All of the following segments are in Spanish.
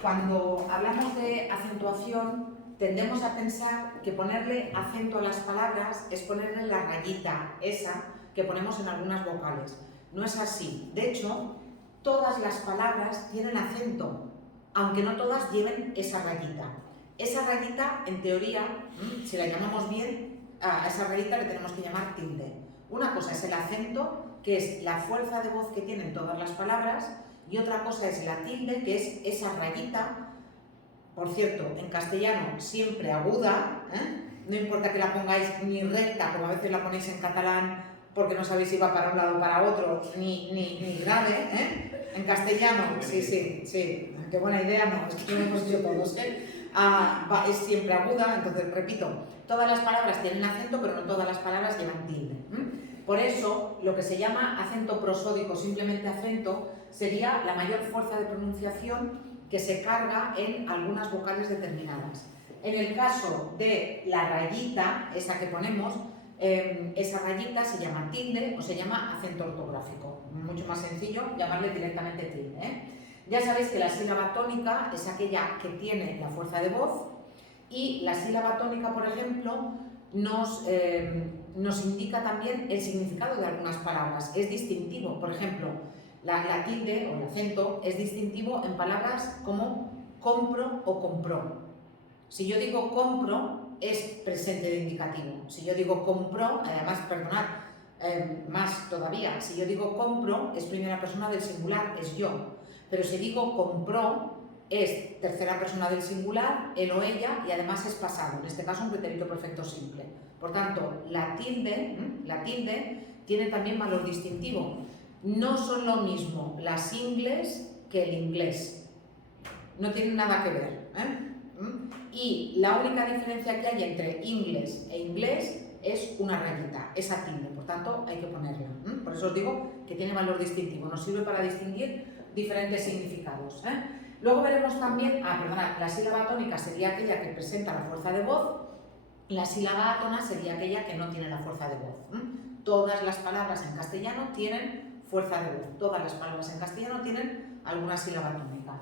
Cuando hablamos de acentuación, tendemos a pensar que ponerle acento a las palabras es ponerle la rayita esa que ponemos en algunas vocales. No es así. De hecho, todas las palabras tienen acento, aunque no todas lleven esa rayita. Esa rayita, en teoría, si la llamamos bien, a esa rayita le tenemos que llamar tilde. Una cosa es el acento, que es la fuerza de voz que tienen todas las palabras, y otra cosa es la tilde, que es esa rayita, por cierto, en castellano siempre aguda, no importa que la pongáis ni recta, como a veces la ponéis en catalán porque no sabéis si va para un lado o para otro, ni grave, en castellano, sí, qué buena idea, no, es que lo hemos dicho todos, es siempre aguda, entonces repito, todas las palabras tienen acento, pero no todas las palabras llevan tilde. Por eso, lo que se llama acento prosódico, simplemente acento, sería la mayor fuerza de pronunciación que se carga en algunas vocales determinadas. En el caso de la rayita, esa que ponemos, esa rayita se llama tilde o se llama acento ortográfico. Mucho más sencillo llamarle directamente tilde. Ya sabéis que la sílaba tónica es aquella que tiene la fuerza de voz, y la sílaba tónica, por ejemplo, nos indica también el significado de algunas palabras. Es distintivo. Por ejemplo, la tilde o el acento es distintivo en palabras como compro o compró. Si yo digo compro, es presente de indicativo. Si yo digo compró, además, perdonad, más todavía, si yo digo compro, es primera persona del singular, es yo. Pero si digo compró, es tercera persona del singular, él o ella, y además es pasado, en este caso un pretérito perfecto simple. Por tanto, la tilde tiene también valor distintivo. No son lo mismo las ingles que el inglés. No tienen nada que ver. Y la única diferencia que hay entre inglés e inglés es una rayita, esa tilde, por tanto hay que ponerla. Por eso os digo que tiene valor distintivo, nos sirve para distinguir diferentes significados. Luego veremos también, la sílaba tónica sería aquella que presenta la fuerza de voz, la sílaba átona sería aquella que no tiene la fuerza de voz. Todas las palabras en castellano tienen fuerza de voz, todas las palabras en castellano tienen alguna sílaba tónica.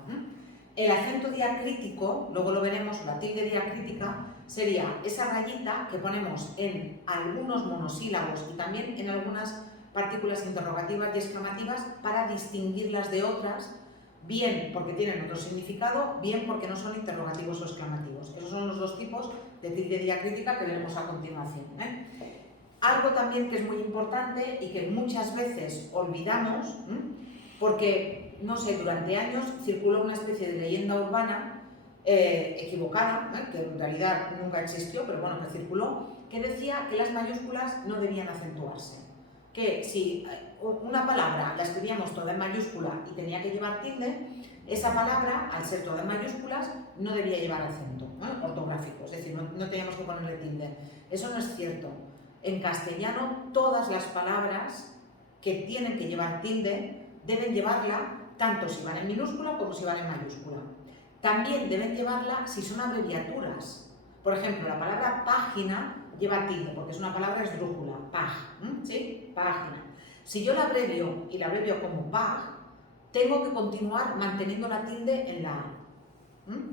El acento diacrítico, luego lo veremos, la tilde diacrítica, sería esa rayita que ponemos en algunos monosílabos y también en algunas partículas interrogativas y exclamativas para distinguirlas de otras, bien porque tienen otro significado, bien porque no son interrogativos o exclamativos. Esos son los dos tipos de tilde diacrítica que veremos a continuación. Algo también que es muy importante y que muchas veces olvidamos, porque, no sé, durante años circuló una especie de leyenda urbana equivocada, que en realidad nunca existió, pero bueno, que circuló, que decía que las mayúsculas no debían acentuarse. Que si una palabra la escribíamos toda en mayúscula y tenía que llevar tilde, esa palabra, al ser toda en mayúsculas, no debía llevar acento ortográfico, es decir, no teníamos que ponerle tilde. Eso no es cierto. En castellano, todas las palabras que tienen que llevar tilde deben llevarla tanto si van en minúscula como si van en mayúscula. También deben llevarla si son abreviaturas. Por ejemplo, la palabra página lleva tilde porque es una palabra esdrújula, pag, ¿sí? Página. Si yo la abrevio y la abrevio como pag, tengo que continuar manteniendo la tilde en la A.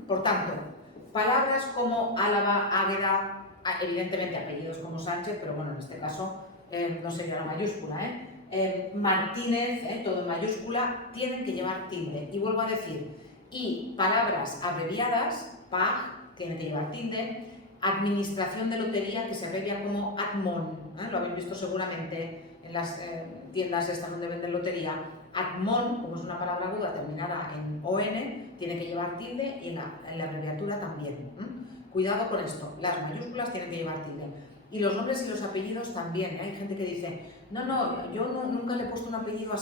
Por tanto, palabras como Álava, Águeda, evidentemente apellidos como Sánchez, pero bueno, en este caso no sería la mayúscula, Martínez, todo en mayúscula, tienen que llevar tilde. Y vuelvo a decir, y palabras abreviadas, PAG, tienen que llevar tilde. Administración de lotería, que se abrevia como ADMON, lo habéis visto seguramente en las tiendas estas donde venden lotería. ADMON, como es una palabra aguda terminada en ON, tiene que llevar tilde y en la abreviatura también. Cuidado con esto, las mayúsculas tienen que llevar tilde. Y los nombres y los apellidos también. Hay gente que dice, no, yo nunca le he puesto un apellido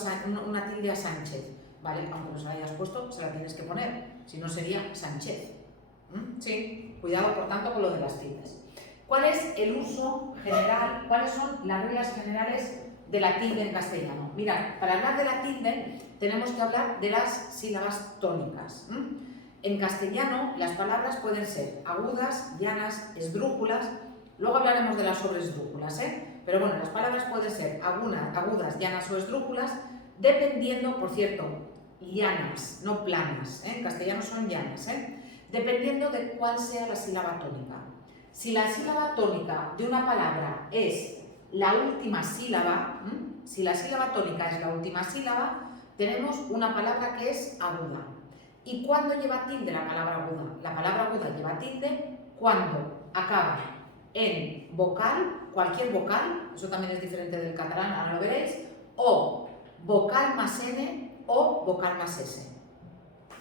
una tilde a Sánchez. Vale, aunque no se la hayas puesto, se la tienes que poner. Si no sería Sánchez. Sí, cuidado por tanto con lo de las tildes. ¿Cuál es el uso general? ¿Cuáles son las reglas generales de la tilde en castellano? Mirad, para hablar de la tilde tenemos que hablar de las sílabas tónicas. En castellano las palabras pueden ser agudas, llanas, esdrújulas. Luego hablaremos de las sobreesdrújulas, pero bueno, las palabras pueden ser agudas, llanas o esdrújulas, dependiendo, por cierto, llanas, no planas, en castellano son llanas, dependiendo de cuál sea la sílaba tónica. Si la sílaba tónica de una palabra es la última sílaba, si la sílaba tónica es la última sílaba, tenemos una palabra que es aguda. ¿Y cuándo lleva tilde la palabra aguda? La palabra aguda lleva tilde cuando acaba en vocal, cualquier vocal, eso también es diferente del catalán, ahora lo veréis, o vocal más n o vocal más s.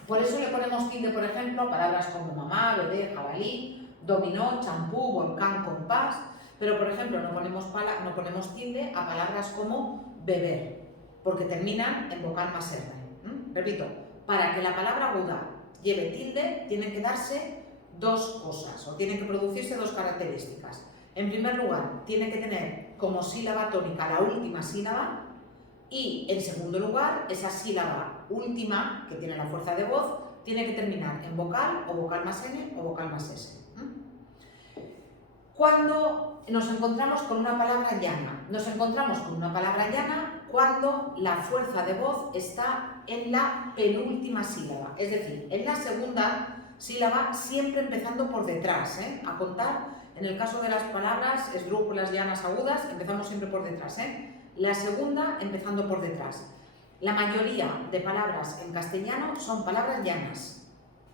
Por eso le ponemos tilde, por ejemplo, a palabras como mamá, bebé, jabalí, dominó, champú, volcán, compás, pero por ejemplo no ponemos tilde a palabras como beber, porque terminan en vocal más r. Repito, para que la palabra aguda lleve tilde, tienen que darse dos cosas, o tienen que producirse dos características. En primer lugar, tiene que tener como sílaba tónica la última sílaba, y en segundo lugar, esa sílaba última, que tiene la fuerza de voz, tiene que terminar en vocal, o vocal más n, o vocal más s. Cuando nos encontramos con una palabra llana, nos encontramos con una palabra llana cuando la fuerza de voz está en la penúltima sílaba, es decir, en la segunda sílaba, siempre empezando por detrás, a contar, en el caso de las palabras esdrújulas, llanas, agudas, empezamos siempre por detrás, la segunda empezando por detrás. La mayoría de palabras en castellano son palabras llanas.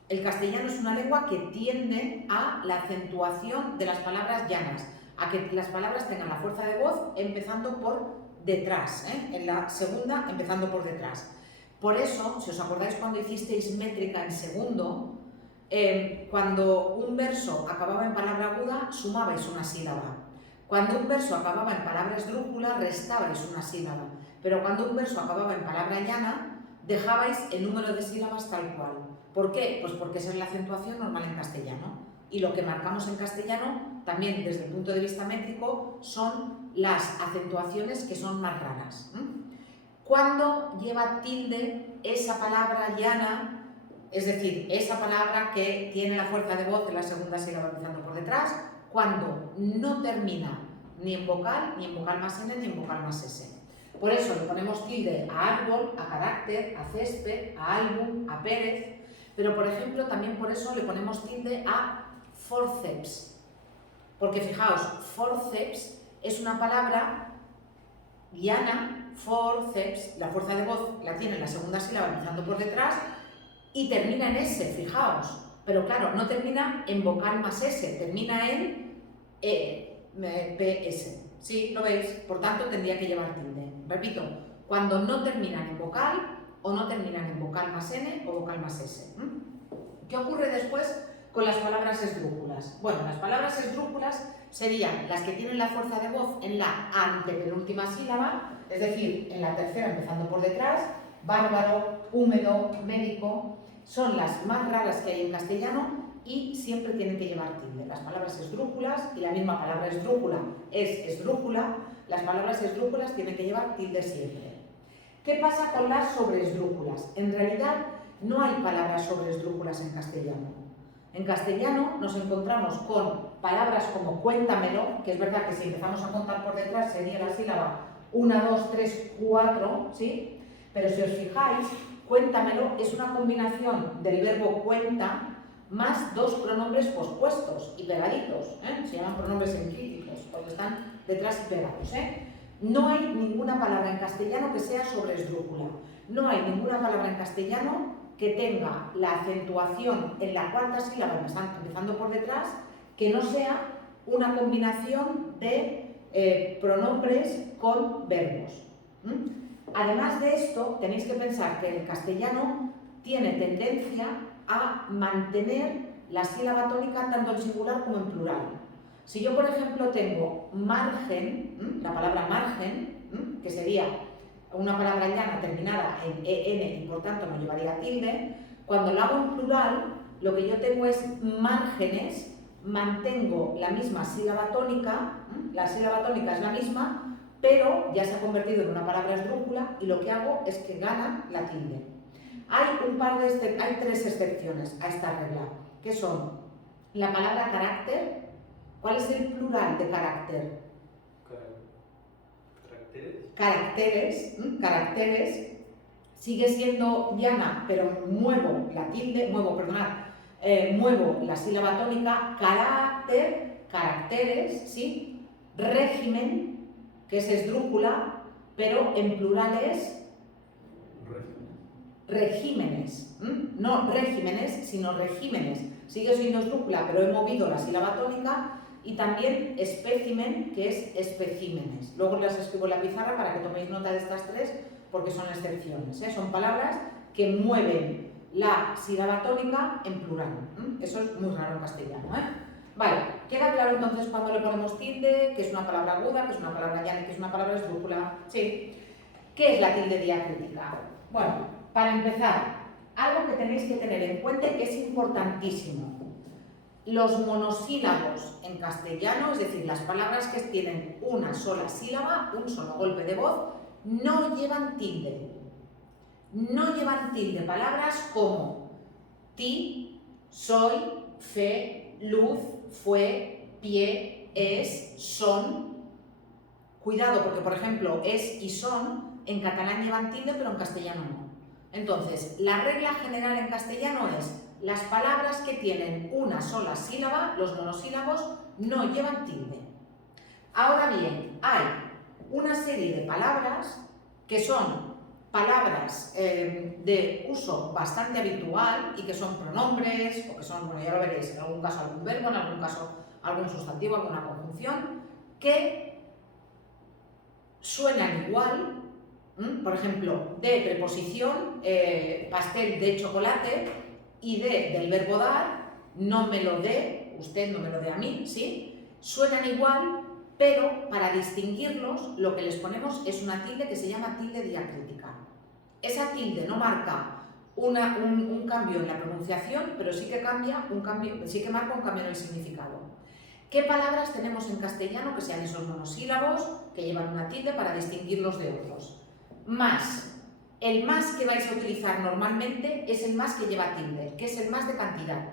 El castellano es una lengua que tiende a la acentuación de las palabras llanas, a que las palabras tengan la fuerza de voz empezando por detrás, en la segunda empezando por detrás. Por eso, si os acordáis cuando hicisteis métrica en segundo, cuando un verso acababa en palabra aguda, sumabais una sílaba. Cuando un verso acababa en palabra esdrújula, restabais una sílaba. Pero cuando un verso acababa en palabra llana, dejabais el número de sílabas tal cual. ¿Por qué? Pues porque esa es la acentuación normal en castellano. Y lo que marcamos en castellano, también desde el punto de vista métrico, son las acentuaciones que son más raras. Cuando lleva tilde esa palabra llana, es decir, esa palabra que tiene la fuerza de voz en la segunda sílaba empezando por detrás, cuando no termina ni en vocal más n, ni en vocal más s. Por eso le ponemos tilde a árbol, a carácter, a césped, a álbum, a Pérez, pero por ejemplo también por eso le ponemos tilde a forceps, porque fijaos, forceps es una palabra llana, forceps, la fuerza de voz la tiene en la segunda sílaba empezando por detrás y termina en s, fijaos, pero claro, no termina en vocal más s, termina en ps. ¿Sí? ¿Lo veis? Por tanto, tendría que llevar tilde. Repito, cuando no terminan en vocal o no terminan en vocal más n o vocal más s. ¿Qué ocurre después con las palabras esdrújulas? Bueno, las palabras esdrújulas serían las que tienen la fuerza de voz en la antepenúltima sílaba, es decir, en la tercera empezando por detrás, bárbaro, húmedo, médico, son las más raras que hay en castellano y siempre tienen que llevar tilde. Las palabras esdrújulas, y la misma palabra esdrújula es esdrújula, las palabras esdrújulas tienen que llevar tilde siempre. ¿Qué pasa con las sobreesdrújulas? En realidad no hay palabras sobreesdrújulas en castellano. En castellano nos encontramos con palabras como cuéntamelo, que es verdad que si empezamos a contar por detrás sería la sílaba 1, 2, 3, 4, ¿sí? Pero si os fijáis, cuéntamelo es una combinación del verbo cuenta más dos pronombres pospuestos y pegaditos, se llaman pronombres enclíticos, porque están detrás y pegados. No hay ninguna palabra en castellano que sea sobreesdrújula, no hay ninguna palabra en castellano que tenga la acentuación en la cuarta sílaba empezando por detrás, que no sea una combinación de pronombres con verbos. Además de esto, tenéis que pensar que el castellano tiene tendencia a mantener la sílaba tónica tanto en singular como en plural. Si yo, por ejemplo, tengo margen, la palabra margen, que sería una palabra llana terminada en en y por tanto no llevaría tilde, cuando lo hago en plural, lo que yo tengo es márgenes, mantengo la misma sílaba tónica, la sílaba tónica es la misma, pero ya se ha convertido en una palabra esdrújula y lo que hago es que gana la tilde. Hay tres excepciones a esta regla, que son la palabra carácter. ¿Cuál es el plural de carácter? Caracteres. Caracteres. sigue siendo Diana, pero muevo la tilde, muevo la sílaba tónica, carácter, caracteres, ¿sí? Régimen, que es esdrújula, pero en plural es regímenes, no regímenes, sino regímenes. Sigue siendo esdrújula, pero he movido la sílaba tónica. Y también espécimen, que es especímenes. Luego las escribo en la pizarra para que toméis nota de estas tres, porque son excepciones, ¿eh? Son palabras que mueven la sílaba tónica en plural. Eso es muy raro en castellano, ¿eh? Vale, queda claro entonces cuando le ponemos tilde, que es una palabra aguda, que es una palabra llana, que es una palabra esdrújula. Sí. ¿Qué es la tilde diacrítica? Bueno, para empezar, algo que tenéis que tener en cuenta y que es importantísimo. Los monosílabos en castellano, es decir, las palabras que tienen una sola sílaba, un solo golpe de voz, no llevan tilde. No llevan tilde. Palabras como ti, soy, fe, luz, fue, pie, es, son. Cuidado, porque por ejemplo, es y son, en catalán llevan tilde, pero en castellano no. Entonces, la regla general en castellano es: las palabras que tienen una sola sílaba, los monosílabos, no llevan tilde. Ahora bien, hay una serie de palabras que son palabras de uso bastante habitual y que son pronombres, o que son, bueno, ya lo veréis, en algún caso algún verbo, en algún caso algún sustantivo, alguna conjunción, que suenan igual. Por ejemplo, de preposición, pastel de chocolate, y del verbo dar, no me lo dé, usted no me lo dé a mí, ¿sí? Suenan igual, pero para distinguirlos lo que les ponemos es una tilde que se llama tilde diacrítica. Esa tilde no marca un cambio en la pronunciación, pero sí que sí que marca un cambio en el significado. ¿Qué palabras tenemos en castellano que sean esos monosílabos, que llevan una tilde para distinguirlos de otros? Más. El más que vais a utilizar normalmente es el más que lleva tilde, que es el más de cantidad.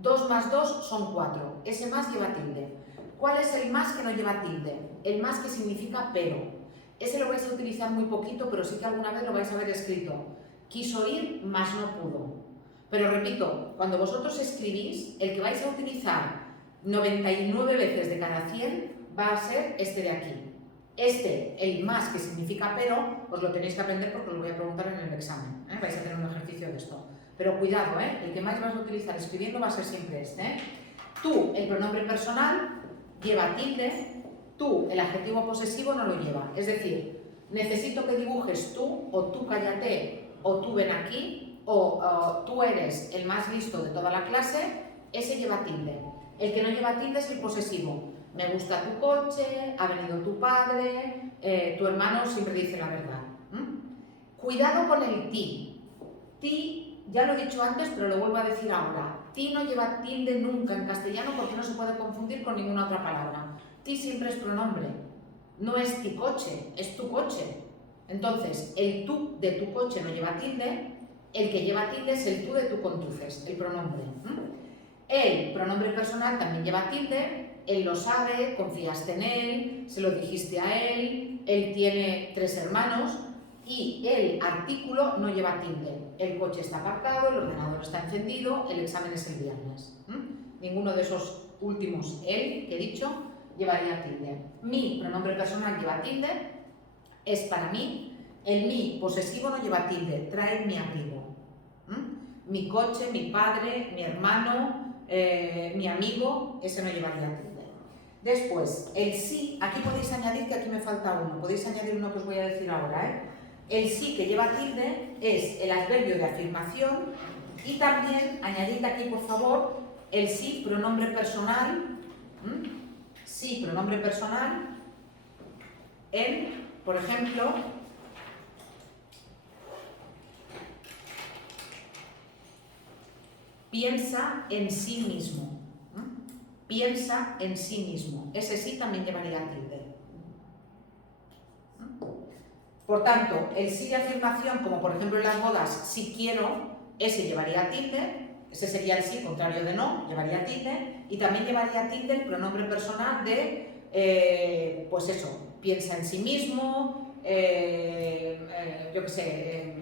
2 más 2 son 4. Ese más lleva tilde. ¿Cuál es el más que no lleva tilde? El más que significa pero. Ese lo vais a utilizar muy poquito, pero sí que alguna vez lo vais a ver escrito. Quiso ir, mas no pudo. Pero repito, cuando vosotros escribís, el que vais a utilizar 99 veces de cada 100 va a ser este de aquí. Este, el más que significa pero, os lo tenéis que aprender porque os lo voy a preguntar en el examen, ¿eh? Vais a tener un ejercicio de esto. Pero cuidado, el que más vas a utilizar escribiendo va a ser siempre este. Tú, el pronombre personal, lleva tilde. Tú, el adjetivo posesivo, no lo lleva. Es decir, necesito que dibujes tú, o tú cállate, o tú ven aquí, o tú eres el más listo de toda la clase. Ese lleva tilde. El que no lleva tilde es el posesivo. Me gusta tu coche, ha venido tu padre, tu hermano siempre dice la verdad. Cuidado con el ti. Ti, ya lo he dicho antes, pero lo vuelvo a decir ahora. Ti no lleva tilde nunca en castellano porque no se puede confundir con ninguna otra palabra. Ti siempre es pronombre. No es ti coche, es tu coche. Entonces, el tú de tu coche no lleva tilde, el que lleva tilde es el tú de tu conduces, el pronombre. El pronombre personal también lleva tilde. Él lo sabe, confiaste en él, se lo dijiste a él tiene 3 hermanos, y el artículo no lleva tilde. El coche está aparcado, el ordenador está encendido, el examen es el viernes. Ninguno de esos últimos, él, que he dicho, llevaría tilde. Mi pronombre personal lleva tilde, es para mí. El mi posesivo no lleva tilde, trae mi abrigo. Mi coche, mi padre, mi hermano, mi amigo, ese no llevaría tilde. Después, el sí, aquí podéis añadir, que aquí me falta uno, podéis añadir uno que os voy a decir ahora. El sí que lleva tilde es el adverbio de afirmación, y también, añadid aquí por favor, el sí pronombre personal, sí pronombre personal, en, por ejemplo, piensa en sí mismo. Piensa en sí mismo. Ese sí también llevaría tilde. Por tanto, el sí de afirmación, como por ejemplo en las bodas, si quiero, ese llevaría tilde. Ese sería el sí contrario de no, llevaría tilde. Y también llevaría tilde el pronombre personal de, pues eso, piensa en sí mismo, yo qué sé,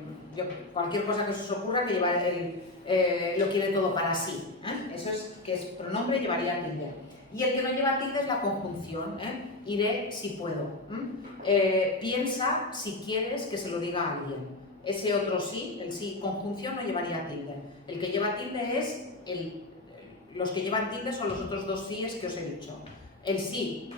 cualquier cosa que se os ocurra que lleva lo quiere todo para sí. Eso es que es pronombre, llevaría tilde. Y el que no lleva tilde es la conjunción. Iré si puedo. Piensa si quieres que se lo diga a alguien. Ese otro sí, el sí conjunción, no llevaría tilde. El que lleva tilde es los que llevan tilde son los otros dos síes que os he dicho. El sí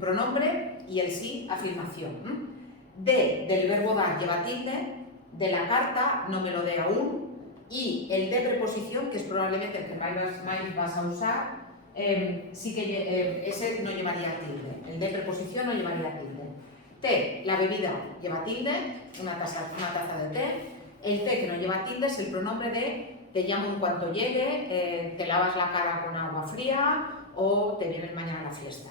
pronombre y el sí afirmación. Del verbo dar lleva tilde, de la carta no me lo dé aún, y el de preposición, que es probablemente el que más vas a usar, sí que ese no llevaría tilde. El de preposición no llevaría tilde. Té, la bebida lleva tilde, una taza de té. El té que no lleva tilde es el pronombre de te llamo en cuanto llegue, te lavas la cara con agua fría o te vienes mañana a la fiesta.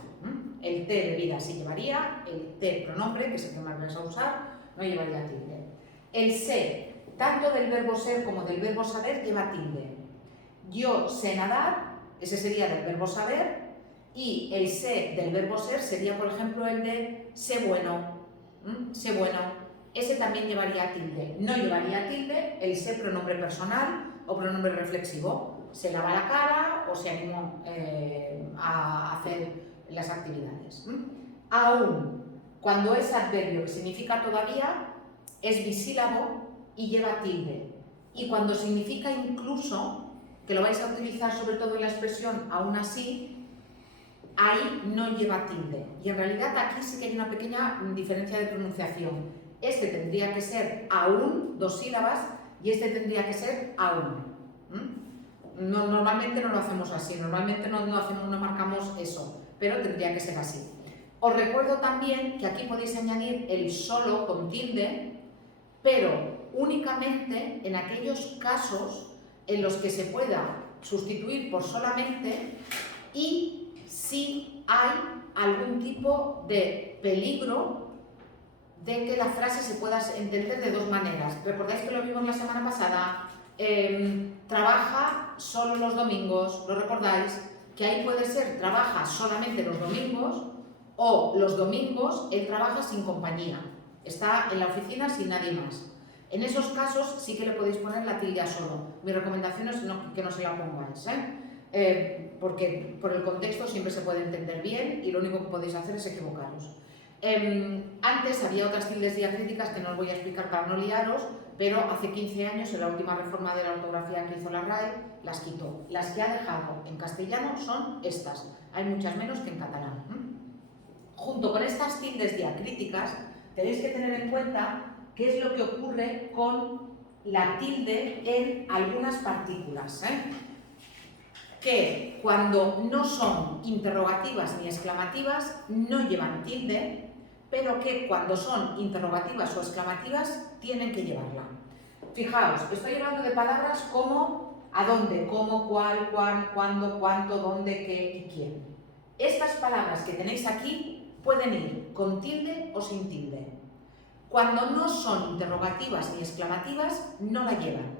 El té, bebida, sí llevaría. El té, pronombre, que es el que más vas a usar, no llevaría tilde. El sé, tanto del verbo ser como del verbo saber, lleva tilde. Yo sé nadar, ese sería del verbo saber, y el sé del verbo ser sería, por ejemplo, el de sé bueno. Sé bueno, ese también llevaría tilde. No llevaría tilde el sé pronombre personal o pronombre reflexivo. Se lava la cara o se animó a hacer las actividades. Aún, cuando es adverbio, que significa todavía, es bisílabo y lleva tilde. Y cuando significa incluso, que lo vais a utilizar sobre todo en la expresión aún así, ahí no lleva tilde. Y en realidad aquí sí que hay una pequeña diferencia de pronunciación. Este tendría que ser aún, dos sílabas, y este tendría que ser aún. Normalmente no lo hacemos así, normalmente no marcamos eso, pero tendría que ser así. Os recuerdo también que aquí podéis añadir el solo con tilde, pero únicamente en aquellos casos en los que se pueda sustituir por solamente y si hay algún tipo de peligro de que la frase se pueda entender de dos maneras. ¿Recordáis que lo vimos la semana pasada? Trabaja solo los domingos, ¿lo recordáis? Que ahí puede ser trabaja solamente los domingos o los domingos él trabaja sin compañía, está en la oficina sin nadie más. En esos casos sí que le podéis poner la tilde a solo. Mi recomendación es que no se la pongáis, porque por el contexto siempre se puede entender bien y lo único que podéis hacer es equivocaros. Antes había otras tildes diacríticas que no os voy a explicar para no liaros, pero hace 15 años, en la última reforma de la ortografía que hizo la RAE, las quitó. Las que ha dejado en castellano son estas. Hay muchas menos que en catalán. Junto con estas tildes diacríticas, tenéis que tener en cuenta qué es lo que ocurre con la tilde en algunas partículas. Que cuando no son interrogativas ni exclamativas no llevan tilde, pero que cuando son interrogativas o exclamativas tienen que llevarla. Fijaos, estoy hablando de palabras como a dónde, cómo, cuál, cuándo, cuánto, dónde, qué y quién. Estas palabras que tenéis aquí pueden ir con tilde o sin tilde. Cuando no son interrogativas ni exclamativas, no la llevan.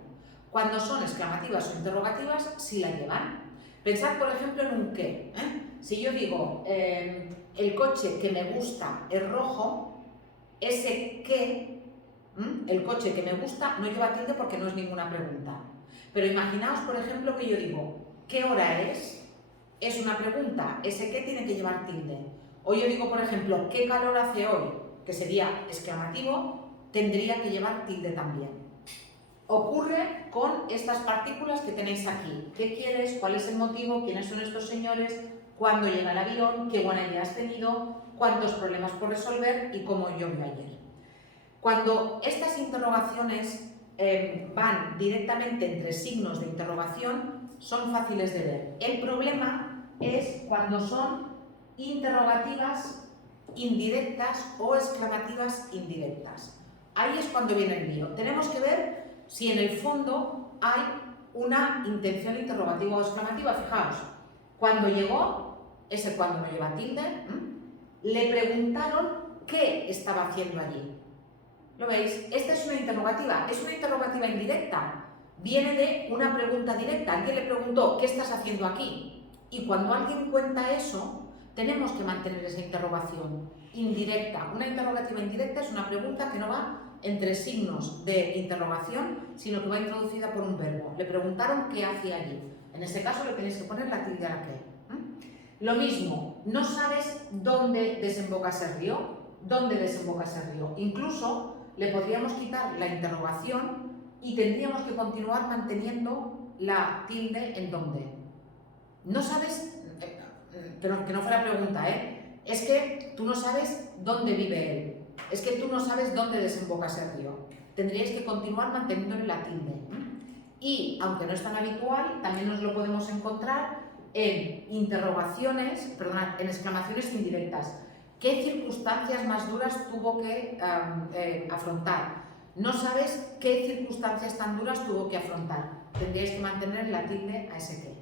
Cuando son exclamativas o interrogativas, sí la llevan. Pensad, por ejemplo, en un qué. Si yo digo, el coche que me gusta es rojo, ese qué, el coche que me gusta, no lleva tilde porque no es ninguna pregunta. Pero imaginaos, por ejemplo, que yo digo, ¿qué hora es? Es una pregunta, ese qué tiene que llevar tilde. O yo digo, por ejemplo, ¿qué calor hace hoy? Que sería exclamativo, tendría que llevar tilde también. Ocurre con estas partículas que tenéis aquí. ¿Qué quieres? ¿Cuál es el motivo? ¿Quiénes son estos señores? ¿Cuándo llega el avión? ¿Qué buena idea has tenido? ¿Cuántos problemas por resolver? ¿Y cómo llovió ayer? Cuando estas interrogaciones van directamente entre signos de interrogación, son fáciles de ver. El problema es cuando son interrogativas indirectas o exclamativas indirectas. Ahí es cuando viene el lío. Tenemos que ver si en el fondo hay una intención interrogativa o exclamativa. Fijaos, cuando llegó, ese cuando no lleva tilde, le preguntaron qué estaba haciendo allí. ¿Lo veis? Esta es una interrogativa indirecta. Viene de una pregunta directa. Alguien le preguntó, ¿qué estás haciendo aquí? Y cuando alguien cuenta eso, tenemos que mantener esa interrogación indirecta. Una interrogativa indirecta es una pregunta que no va entre signos de interrogación, sino que va introducida por un verbo. Le preguntaron qué hacía allí. En este caso le tenéis que poner la tilde a la que. Lo mismo, no sabes dónde desemboca ese río. ¿Dónde desemboca ese río? Incluso le podríamos quitar la interrogación y tendríamos que continuar manteniendo la tilde en dónde. No sabes, pero que no fue la pregunta, es que tú no sabes dónde vive él, es que tú no sabes dónde desemboca ese río. Tendríais que continuar manteniéndole la tilde. Y, aunque no es tan habitual, también nos lo podemos encontrar en interrogaciones, perdón, en exclamaciones indirectas. ¿Qué circunstancias más duras tuvo que afrontar? No sabes qué circunstancias tan duras tuvo que afrontar. Tendríais que mantener la tilde a ese qué.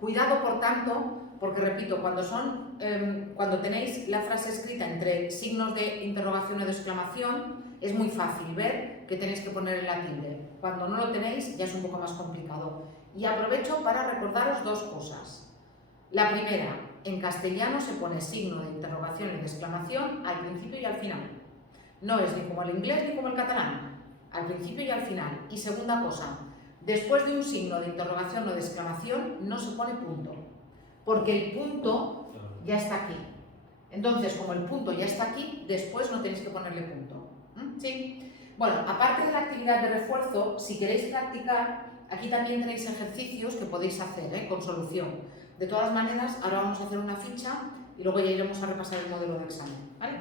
Cuidado, por tanto, porque repito, cuando tenéis la frase escrita entre signos de interrogación o de exclamación, es muy fácil ver que tenéis que poner la tilde. Cuando no lo tenéis, ya es un poco más complicado. Y aprovecho para recordaros dos cosas. La primera, en castellano se pone signo de interrogación y de exclamación al principio y al final. No es ni como el inglés ni como el catalán, al principio y al final. Y segunda cosa, después de un signo de interrogación o de exclamación no se pone punto, porque el punto ya está aquí. Entonces, como el punto ya está aquí, después no tenéis que ponerle punto. ¿Sí? Bueno, aparte de la actividad de refuerzo, si queréis practicar, aquí también tenéis ejercicios que podéis hacer con solución. De todas maneras, ahora vamos a hacer una ficha y luego ya iremos a repasar el modelo de examen. ¿Vale?